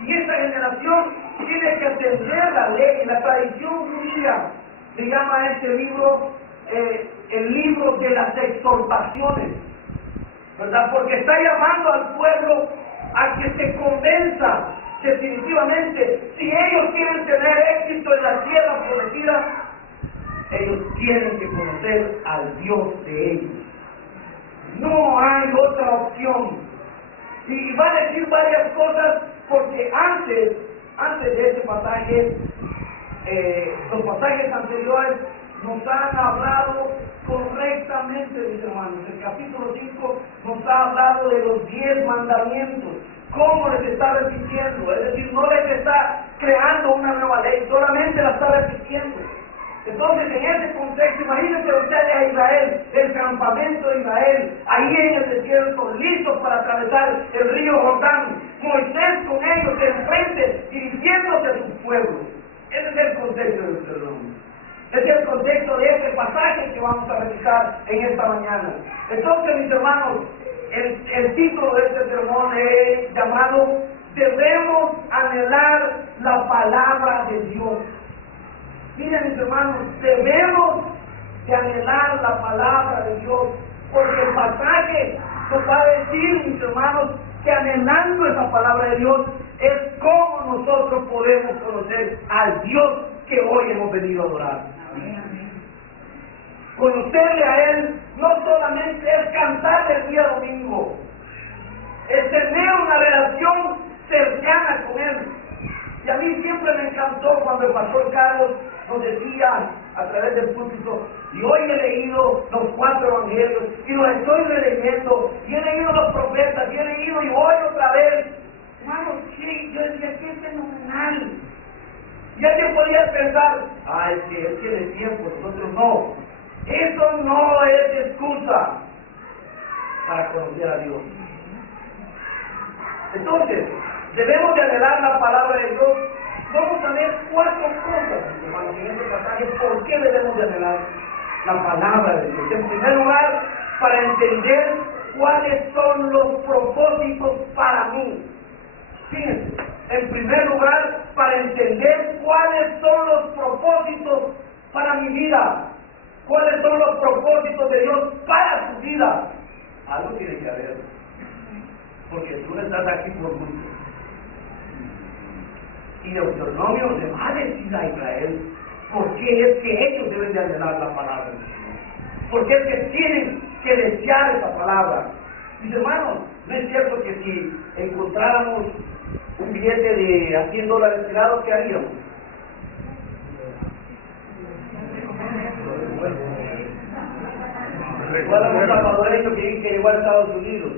Y esta generación tiene que atender la ley. La tradición judía se llama a este libro el libro de las exhortaciones, ¿verdad? Porque está llamando al pueblo a que se convenza definitivamente, si ellos quieren tener éxito en la tierra prometida, ellos tienen que conocer al Dios de ellos. No hay otra opción. Y va a decir varias cosas, porque antes de este pasaje, los pasajes anteriores nos han hablado correctamente, mis hermanos. El capítulo 5 nos ha hablado de los 10 mandamientos, cómo les está repitiendo, es decir, no les está creando una nueva ley, solamente la está repitiendo. Entonces, en ese contexto, imagínense ustedes a Israel, el campamento de Israel, ahí en el desierto, listos para atravesar el río Jordán, Moisés con ellos enfrente, dirigiéndose a su pueblo. Ese es el contexto de nuestro sermón. Ese es el contexto de este pasaje que vamos a revisar en esta mañana. Entonces, mis hermanos, el título de este sermón es llamado "Debemos anhelar la palabra de Dios". Miren, mis hermanos, debemos de anhelar la palabra de Dios, porque el pasaje nos va a decir, mis hermanos, que anhelando esa palabra de Dios es como nosotros podemos conocer al Dios que hoy hemos venido a adorar. Conocerle a Él no solamente es cantar el día domingo, es tener una relación cercana con Él. Y a mí siempre me encantó cuando el pastor Carlos nos decía a través del púlpito, y hoy he leído los 4 evangelios, y los estoy releyendo, y he leído los profetas, y he leído y voy otra vez. Hermanos, yo decía, qué fenomenal. Y alguien podría pensar, ay, que él tiene tiempo, nosotros no. Eso no es excusa para conocer a Dios. Entonces, debemos de anhelar la palabra de Dios. Vamos a ver 4 cosas, hermanos, en este pasaje, por qué debemos de anhelar la palabra de Dios. En primer lugar, para entender cuáles son los propósitos para mí. Fíjense, en primer lugar, para entender cuáles son los propósitos para mi vida, cuáles son los propósitos de Dios para tu vida. Algo tiene que haber, porque tú no estás aquí por gusto. Y Deuteronomio le va a decir a Israel por qué es que ellos deben de anhelar la palabra del Señor, por qué es que tienen que desear esa palabra. Mis hermanos, no es cierto que si encontráramos un billete de a $100 tirado, ¿qué haríamos? Recuerda un salvadoreño que llegó a Estados Unidos.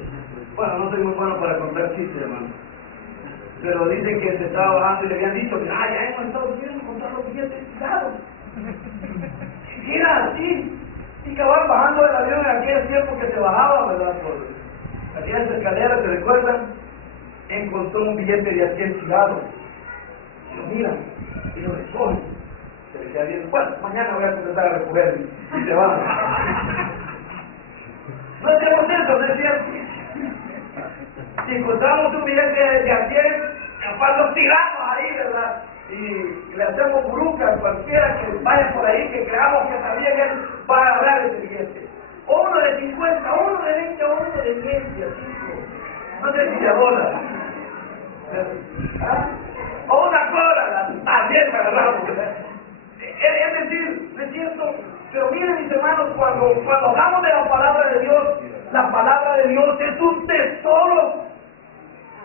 Bueno, no soy muy bueno para contar chistes, hermano, pero dicen que se estaba bajando y le habían dicho que ya hemos estado viendo encontrar los billetes tirados. Y era así. Y que van bajando del avión en aquel tiempo que se bajaba, ¿verdad? Por aquellas escaleras, ¿se recuerdan? Encontró un billete de $100 tirado. Y lo miran y lo recogen. Se le queda viendo, bueno, mañana voy a empezar a recoger y se van. No hacemos eso, ¿no es cierto? Si encontramos un billete de $100, capaz los tiramos ahí, ¿verdad? Y le hacemos bruca a cualquiera que vaya por ahí, que creamos que también él va a agarrar ese billete. O uno de 50, uno de 20, o uno de 10, así. No sé si se abola. ¿Ah? O una cobra, también me agarramos. Es decir, es cierto, pero miren, mis hermanos, cuando hablamos de la palabra de Dios, la palabra de Dios es un tesoro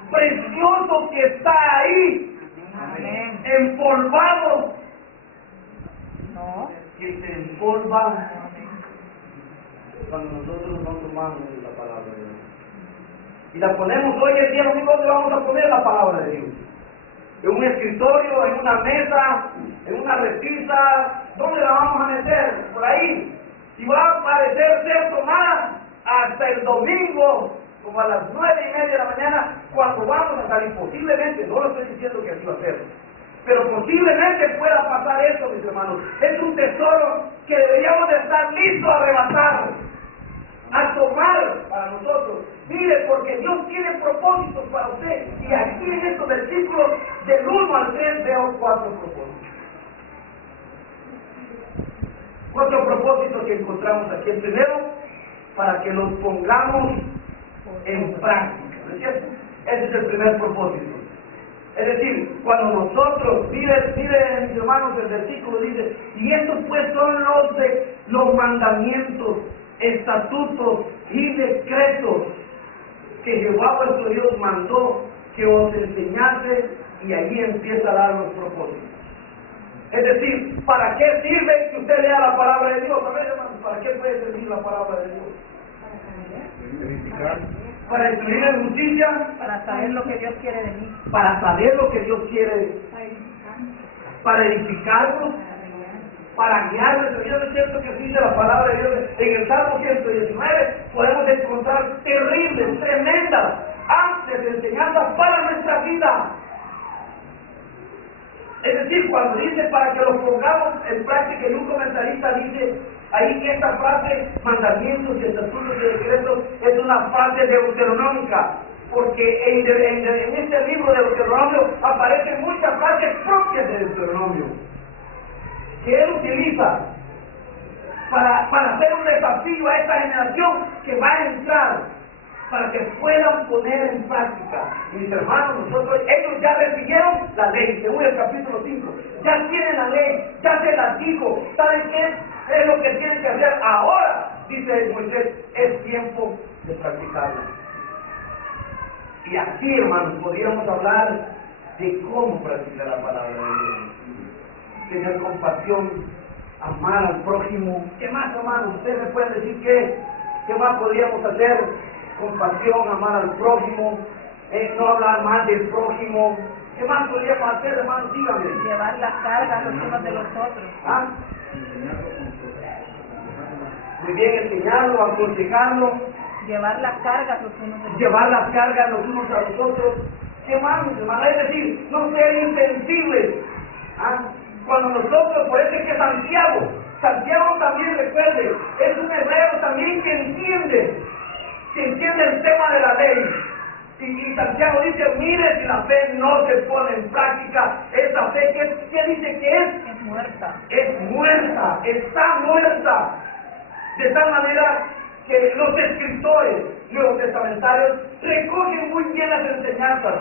precioso que está ahí, empolvado, que se empolva cuando nosotros no tomamos la palabra de Dios. Y la ponemos hoy en día, ¿dónde vamos a poner la palabra de Dios? En un escritorio, en una mesa, en una repisa. ¿Dónde la vamos a meter? Por ahí. Y va a parecer ser tomada hasta el domingo, como a las 9:30 de la mañana, cuando vamos a salir. Posiblemente, no lo estoy diciendo que así va a ser, pero posiblemente pueda pasar eso, mis hermanos. Es un tesoro que deberíamos de estar listos a arrebatar, a tomar para nosotros. Mire, porque Dios tiene propósitos para usted, y aquí en estos versículos del 1 al 3 veo 4 propósitos. 4 propósitos que encontramos aquí. El primero, para que los pongamos en práctica, ¿no es cierto? Ese es el primer propósito. Es decir, cuando nosotros, miren mis hermanos, el versículo dice, y estos pues son los mandamientos, estatutos y decretos que Jehová vuestro Dios mandó que os enseñase, y allí empieza a dar los propósitos. Es decir, ¿para qué sirve que usted lea la palabra de Dios? A ver, hermanos, ¿para qué puede servir la palabra de Dios? Para instruir en justicia, para saber lo que Dios quiere de mí, para saber lo que Dios quiere, para edificarnos, para guiarnos. ¿No es cierto que dice la palabra de Dios? En el Salmo 119 podemos encontrar terribles, tremendas, amplias enseñanzas para nuestra vida. Es decir, cuando dice para que lo pongamos en práctica, y un comentarista dice ahí que esta frase, mandamientos y estatutos y decretos, es una frase deuteronómica, porque en este libro de Deuteronomio aparecen muchas frases propias de Deuteronomio, que él utiliza para hacer un desafío a esta generación que va a entrar, para que puedan poner en práctica. Mis hermanos, ellos ya recibieron la ley, según el capítulo 5, ya tienen la ley, ya se las dijo, ¿saben qué es lo que tienen que hacer? Ahora, dice Moisés, es tiempo de practicarlo. Y así, hermanos, podríamos hablar de cómo practicar la palabra de Dios. Tener compasión, amar al prójimo. ¿Qué más, hermanos? Ustedes me pueden decir qué más podríamos hacer. Compasión, amar al prójimo, no hablar mal del prójimo. ¿Qué más podríamos hacer, hermanos? Díganme. Llevar las cargas los unos de los otros. ¿Ah? Muy bien, enseñarlo, aconsejarlo. Llevar las cargas los unos de los otros. Llevar las cargas los unos a los otros. ¿Qué más, hermanos? Es decir, no ser insensibles. ¿Ah? Cuando nosotros, por eso es que Santiago también, recuerde, es un hebreo también que entiende el tema de la ley. Y Santiago dice, mire, si la fe no se pone en práctica, esa fe, ¿qué dice que es? Es muerta. Es muerta, está muerta. De tal manera que los escritores neotestamentarios recogen muy bien las enseñanzas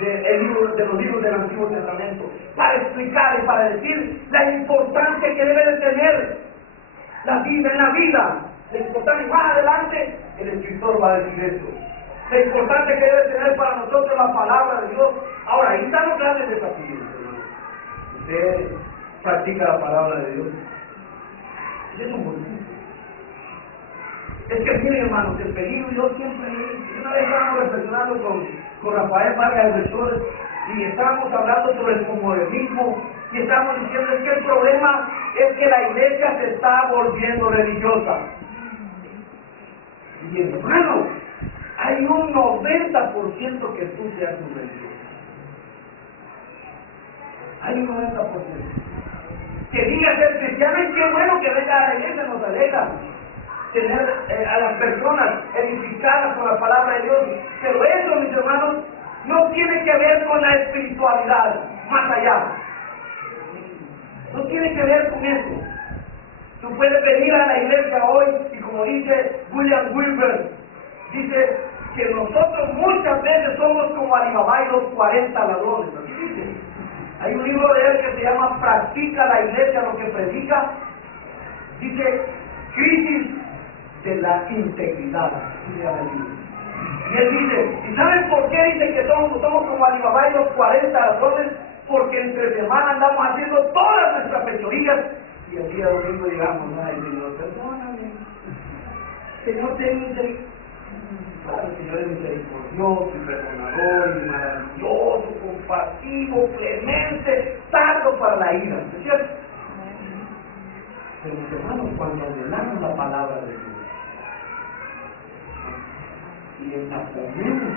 de los libros del Antiguo Testamento para explicar y para decir la importancia que debe de tener la vida en la vida. La importancia, y más adelante el escritor va a decir esto, la importancia que debe tener para nosotros la palabra de Dios. Ahora, ahí están los grandes desafíos, hermanos. Usted practica la palabra de Dios. Y es un buen. Es que miren, hermanos, el peligro, yo siempre, una vez estábamos reflexionando con Rafael Vargas de Flores, y estábamos hablando sobre el posmodernismo, y estábamos diciendo que el problema es que la iglesia se está volviendo religiosa. Y hermano, hay un 90% que ensucia su religión. Hay un 90%. Que diga ser cristiano, y qué bueno que venga a la iglesia, nos alegra tener a las personas edificadas con la palabra de Dios. Pero eso, mis hermanos, no tiene que ver con la espiritualidad, más allá. No tiene que ver con eso. Tú puedes venir a la iglesia hoy y, como dice William Wilber, dice que nosotros muchas veces somos como Alibaba y los 40 ladrones. ¿Así dice? Hay un libro de él que se llama Practica la iglesia lo que predica. Dice, crisis de la integridad. Y él dice, ¿y saben por qué dice que somos como Alibaba y los 40 ladrones? Porque entre semana andamos haciendo todas nuestras fechorías y el día domingo llegamos, ay Señor, perdóname. Señor, ten misericordia. Claro, el Señor es misericordioso y perdonador y maravilloso, compasivo, clemente, tardo para la ira, ¿no es cierto? Pero mis hermanos, cuando anhelamos la palabra de Dios y la ponemos,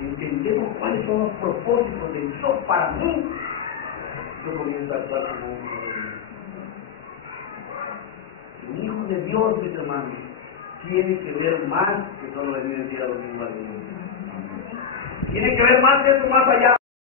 entendemos cuáles son los propósitos de Dios para mí, yo comienzo a actuar como un hijo de Dios. Un hijo de Dios, mis hermanos, tiene que ver más que solo venir el día domingo al mundo. Tiene que ver más que eso, más allá.